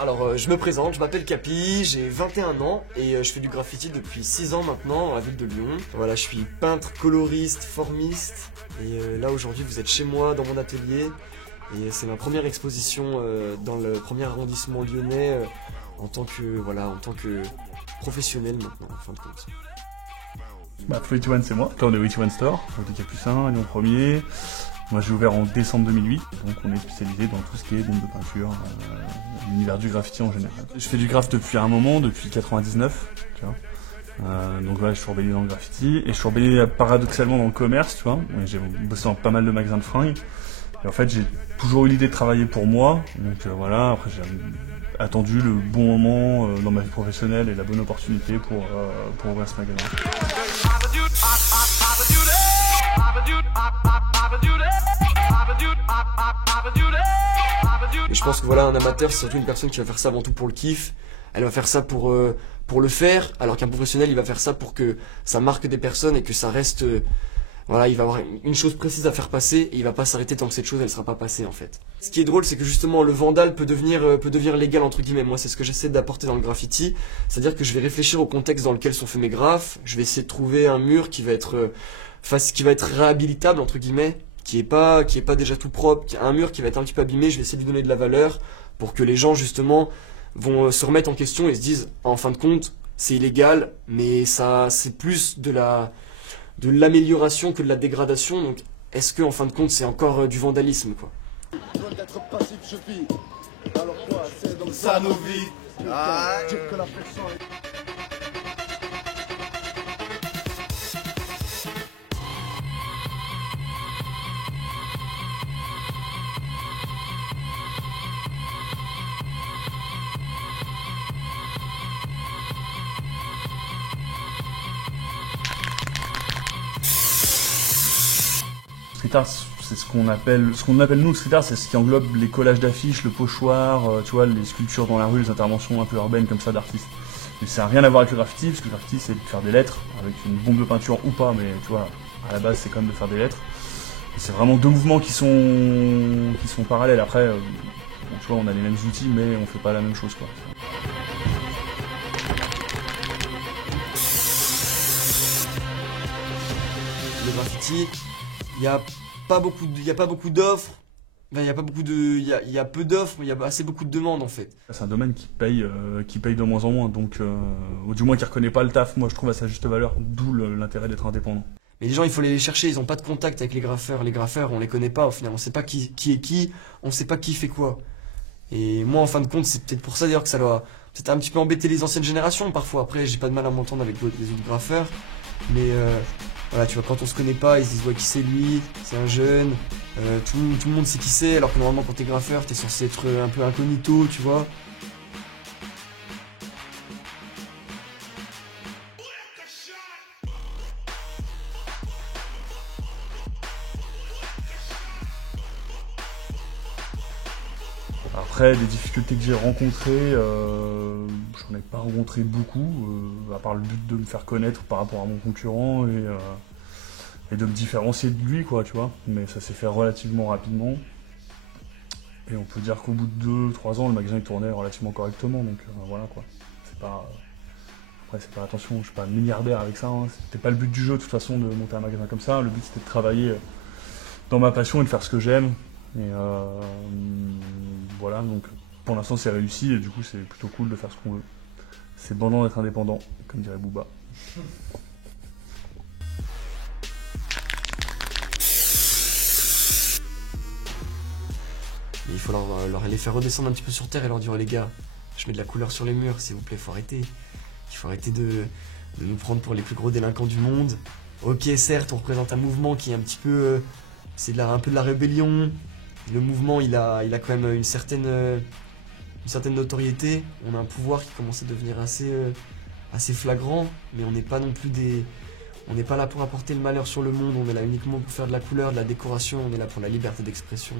Alors, je me présente, je m'appelle Capi, j'ai 21 ans et je fais du graffiti depuis 6 ans maintenant dans la ville de Lyon. Voilà, je suis peintre, coloriste, formiste et là aujourd'hui vous êtes chez moi dans mon atelier et c'est ma première exposition dans le premier arrondissement lyonnais en tant que professionnel maintenant en fin de compte. Bah, 31 c'est moi, là on est 31 Store, rue des Capucins, Lyon 1er. Moi j'ai ouvert en décembre 2008, donc on est spécialisé dans tout ce qui est donc de peinture, l'univers du graffiti en général. Je fais du graphe depuis un moment, depuis 99, tu vois. Donc voilà, je suis embelli dans le graffiti, et je suis embelli paradoxalement dans le commerce, tu vois. J'ai bossé dans pas mal de magasins de fringues, et en fait j'ai toujours eu l'idée de travailler pour moi, donc voilà, après j'ai attendu le bon moment dans ma vie professionnelle et la bonne opportunité pour ouvrir ce magasin. Et je pense que voilà, un amateur c'est surtout une personne qui va faire ça avant tout pour le kiff. Elle va faire ça pour le faire, alors qu'un professionnel il va faire ça pour que ça marque des personnes et que ça reste voilà, il va avoir une chose précise à faire passer et il va pas s'arrêter tant que cette chose elle sera pas passée en fait. Ce qui est drôle c'est que justement le vandal peut devenir légal entre guillemets. Moi c'est ce que j'essaie d'apporter dans le graffiti, c'est-à-dire que je vais réfléchir au contexte dans lequel sont faits mes graphes, je vais essayer de trouver un mur qui va être réhabilitable entre guillemets, qui est pas déjà tout propre, un mur qui va être un petit peu abîmé, je vais essayer de lui donner de la valeur pour que les gens justement vont se remettre en question et se disent en fin de compte c'est illégal mais ça c'est plus de l'amélioration que de la dégradation, donc est-ce que en fin de compte c'est encore du vandalisme quoi. Ça nos vies. Street art, c'est ce qu'on appelle nous le street art, c'est ce qui englobe les collages d'affiches, le pochoir, tu vois, les sculptures dans la rue, les interventions un peu urbaines comme ça d'artistes. Mais ça n'a rien à voir avec le graffiti, parce que le graffiti c'est de faire des lettres, avec une bombe de peinture ou pas, mais tu vois, à la base c'est quand même de faire des lettres. Et c'est vraiment deux mouvements qui sont parallèles. Après, bon, tu vois, on a les mêmes outils, mais on fait pas la même chose, quoi. Le graffiti, il y a pas beaucoup d'offres. Ben, il y a peu d'offres, mais il y a assez beaucoup de demandes en fait. C'est un domaine qui paye de moins en moins, donc ou du moins qui reconnaît pas le taf, moi je trouve à sa juste valeur, d'où l'intérêt d'être indépendant. Mais les gens il faut les chercher, ils ont pas de contact avec les graffeurs. Les graffeurs on les connaît pas au final, on sait pas qui est qui, on sait pas qui fait quoi. Et moi en fin de compte c'est peut-être pour ça d'ailleurs que ça doit peut-être un petit peu embêter les anciennes générations parfois. Après j'ai pas de mal à m'entendre avec les autres graffeurs, mais voilà, tu vois, quand on se connaît pas, ils se disent ouais qui c'est lui, c'est un jeune, tout le monde sait qui c'est, alors que normalement quand t'es graffeur, t'es censé être un peu incognito, tu vois. Après, des difficultés que j'ai rencontrées, j'en ai pas rencontré beaucoup, à part le but de me faire connaître par rapport à mon concurrent et de me différencier de lui, quoi, tu vois. Mais ça s'est fait relativement rapidement. Et on peut dire qu'au bout de 2-3 ans, le magasin il tournait relativement correctement, donc voilà, quoi. C'est pas... Après, c'est pas, attention, je suis pas milliardaire avec ça, hein. C'était pas le but du jeu, de toute façon, de monter un magasin comme ça. Le but, c'était de travailler dans ma passion et de faire ce que j'aime. Et voilà, donc pour l'instant c'est réussi et du coup c'est plutôt cool de faire ce qu'on veut. C'est bandant d'être indépendant, comme dirait Booba. Mais il faut les faire redescendre un petit peu sur terre et leur dire oh, les gars, je mets de la couleur sur les murs, s'il vous plaît, faut arrêter. Il faut arrêter de nous prendre pour les plus gros délinquants du monde. Ok, certes, on représente un mouvement qui est un petit peu... c'est un peu de la rébellion. Le mouvement, il a quand même une certaine notoriété. On a un pouvoir qui commence à devenir assez flagrant, mais on n'est pas non plus on n'est pas là pour apporter le malheur sur le monde. On est là uniquement pour faire de la couleur, de la décoration. On est là pour la liberté d'expression.